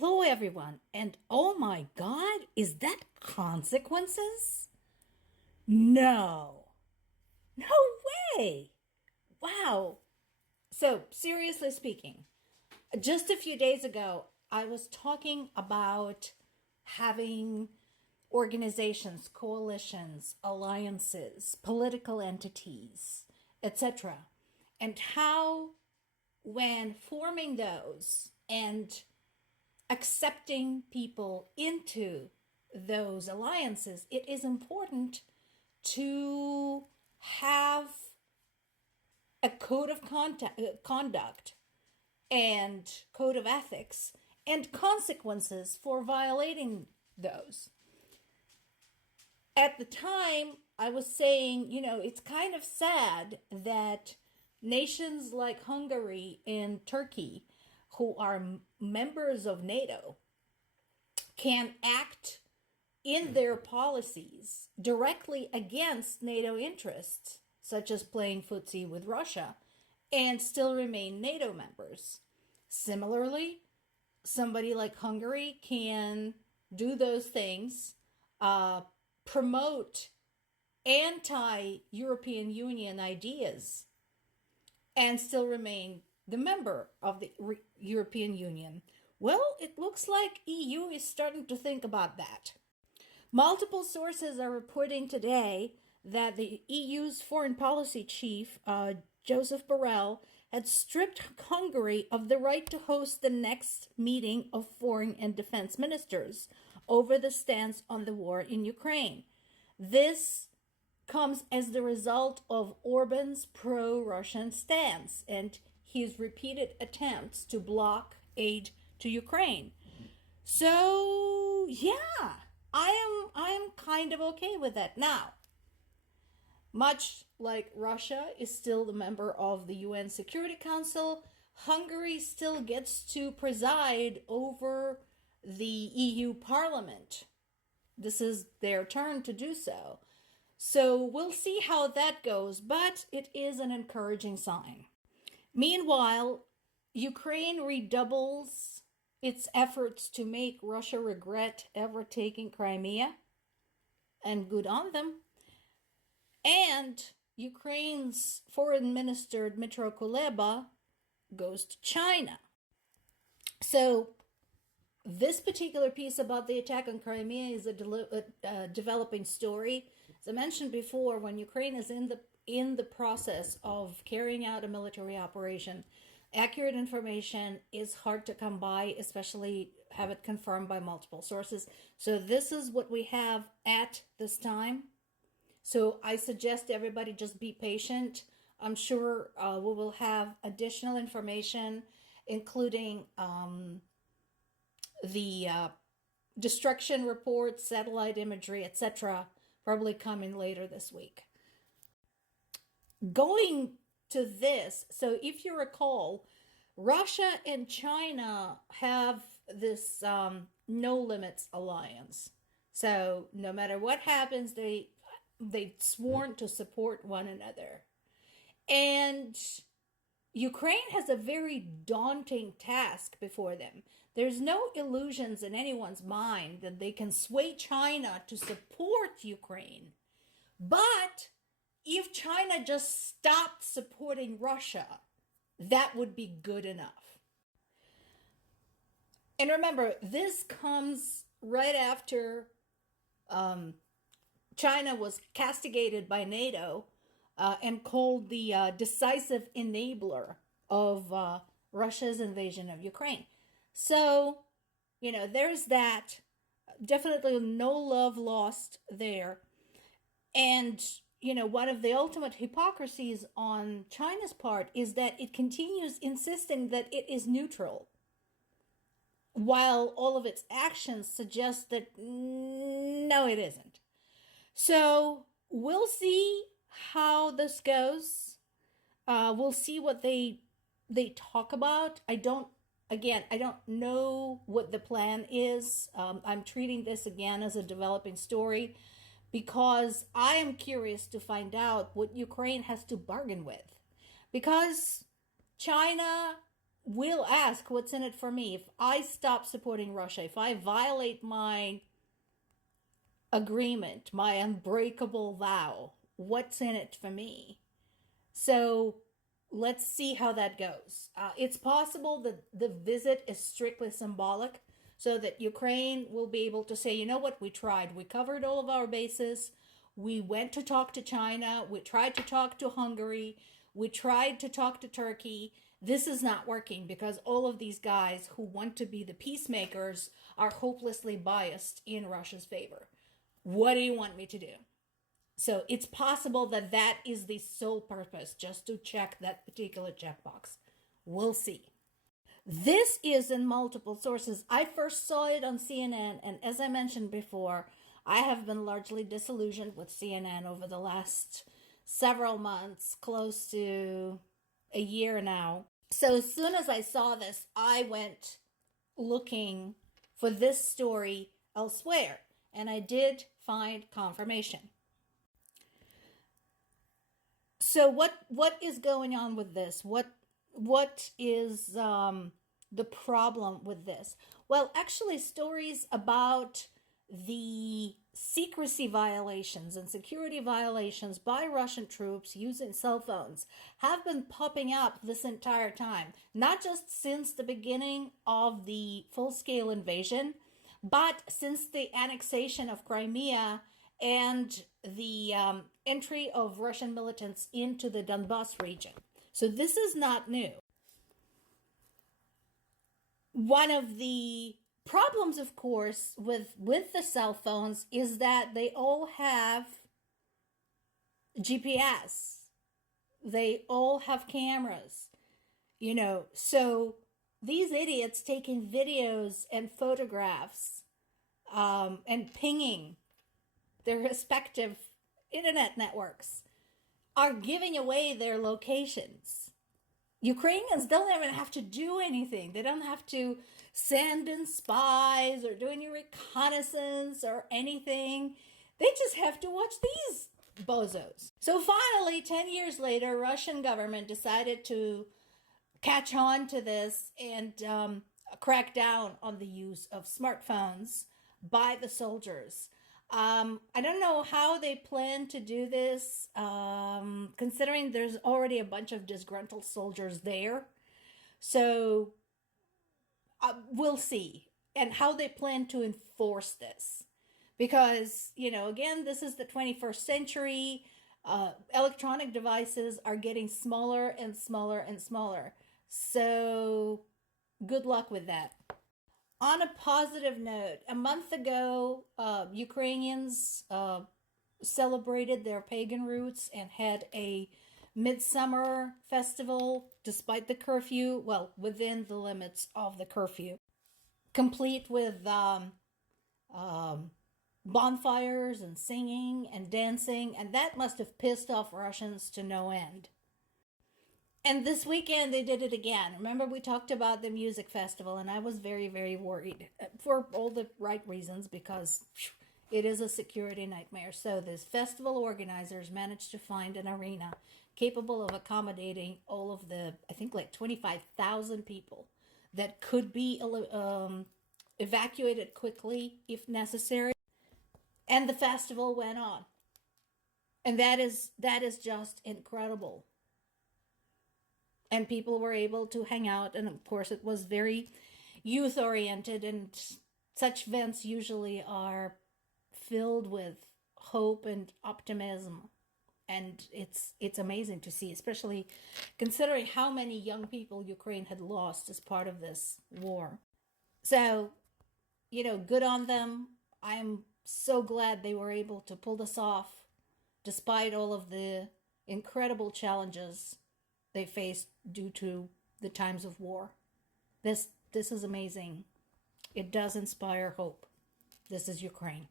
Hello, everyone. And oh my God, is that consequences? No. No way. Wow. So, seriously speaking, just a few days ago, I was talking about having organizations, coalitions, alliances, political entities, etc. And how, when forming those and accepting people into those alliances, it is important to have a code of conduct and code of ethics and consequences for violating those. At the time, I was saying, it's kind of sad that nations like Hungary and Turkey, who are members of NATO, can act in their policies directly against NATO interests, such as playing footsie with Russia, and still remain NATO members. Similarly, somebody like Hungary can do those things, promote anti-European Union ideas, and still remain the member of the European Union. Well, it looks like EU is starting to think about that. Multiple sources are reporting today that the EU's foreign policy chief, Joseph Borrell, had stripped Hungary of the right to host the next meeting of foreign and defense ministers over the stance on the war in Ukraine. This comes as the result of Orban's pro-Russian stance and his repeated attempts to block aid to Ukraine. So, yeah, I am kind of okay with that. Now, much like Russia is still the member of the UN Security Council, Hungary still gets to preside over the EU Parliament. This is their turn to do so. So we'll see how that goes, but it is an encouraging sign. Meanwhile, Ukraine redoubles its efforts to make Russia regret ever taking Crimea, and good on them. And Ukraine's foreign minister Dmytro Kuleba goes to China. So this particular piece about the attack on Crimea is a developing story. As I mentioned before, when Ukraine is in the process of carrying out a military operation, accurate information is hard to come by, especially have it confirmed by multiple sources. So this is what we have at this time. So I suggest everybody just be patient. I'm sure we will have additional information, including the destruction reports, satellite imagery, etc., probably coming later this week. Going to this, so if you recall, Russia and China have this no limits alliance. So no matter what happens, they've sworn to support one another. And Ukraine has a very daunting task before them. There's no illusions in anyone's mind that they can sway China to support Ukraine. But if China just stopped supporting Russia, that would be good enough. And remember, this comes right after China was castigated by NATO and called the decisive enabler of Russia's invasion of Ukraine. So, there's that. Definitely no love lost there. And, one of the ultimate hypocrisies on China's part is that it continues insisting that it is neutral, while all of its actions suggest that no, it isn't. So we'll see how this goes. We'll see what they talk about. I don't know what the plan is. I'm treating this again as a developing story because I am curious to find out what Ukraine has to bargain with. Because China will ask what's in it for me. If I stop supporting Russia, if I violate my agreement, my unbreakable vow, what's in it for me? So let's see how that goes. It's possible that the visit is strictly symbolic so that Ukraine will be able to say, you know what, we tried. We covered all of our bases. We went to talk to China. We tried to talk to Hungary. We tried to talk to Turkey. This is not working because all of these guys who want to be the peacemakers are hopelessly biased in Russia's favor. What do you want me to do? So it's possible that that is the sole purpose, just to check that particular checkbox. We'll see. This is in multiple sources. I first saw it on CNN, and as I mentioned before, I have been largely disillusioned with CNN over the last several months, close to a year now. So as soon as I saw this, I went looking for this story elsewhere, and I did find confirmation. So what is going on with this? What is the problem with this? Well, actually, stories about the secrecy violations and security violations by Russian troops using cell phones have been popping up this entire time, not just since the beginning of the full-scale invasion, but since the annexation of Crimea and the entry of Russian militants into the Donbas region. So this is not new. One of the problems, of course, with the cell phones is that they all have GPS. They all have cameras, so these idiots taking videos and photographs and pinging their respective internet networks are giving away their locations. Ukrainians don't even have to do anything. They don't have to send in spies or do any reconnaissance or anything. They just have to watch these bozos. So finally, 10 years later, Russian government decided to catch on to this and crack down on the use of smartphones by the soldiers. I don't know how they plan to do this, considering there's already a bunch of disgruntled soldiers there. So we'll see. And how they plan to enforce this. Because, again, this is the 21st century. Electronic devices are getting smaller and smaller and smaller. So good luck with that. On a positive note, a month ago, Ukrainians celebrated their pagan roots and had a midsummer festival despite the curfew, well, within the limits of the curfew, complete with bonfires and singing and dancing, and that must have pissed off Russians to no end. And this weekend they did it again. Remember, we talked about the music festival, and I was very, very worried for all the right reasons, because it is a security nightmare. So this festival organizers managed to find an arena capable of accommodating all of the, I think, like 25,000 people that could be evacuated quickly if necessary. And the festival went on. And that is just incredible. And people were able to hang out, and of course it was very youth-oriented, and such events usually are filled with hope and optimism. And it's amazing to see, especially considering how many young people Ukraine had lost as part of this war. So, good on them. I'm so glad they were able to pull this off, despite all of the incredible challenges they faced due to the times of war. This is amazing. It does inspire hope. This is Ukraine.